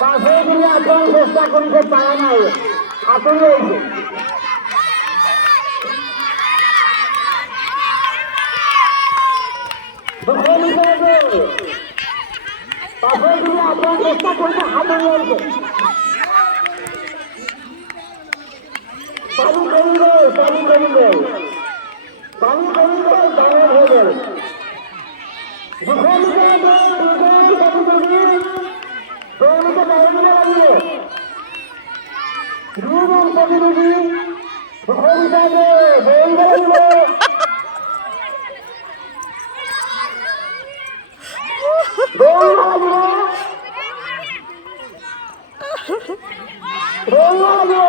পাশে দিয়ে এখন চেষ্টা করিতে পারে নাই, হাতুড়ি হয়েছে। পাশে দিয়ে এখন চেষ্টা করিতে হাতুড়ি হয়েছে। পানি করিবে, পানি করিবে, পানি করিবে, দাঁড়িয়ে হবে। দৌড়িতে বাইরে লাগিয়ে রুবেন প্রতিনিধি ভবিষ্যতে দৌড়ে লাগবে। দৌড় লাগবে, দৌড় লাগবে।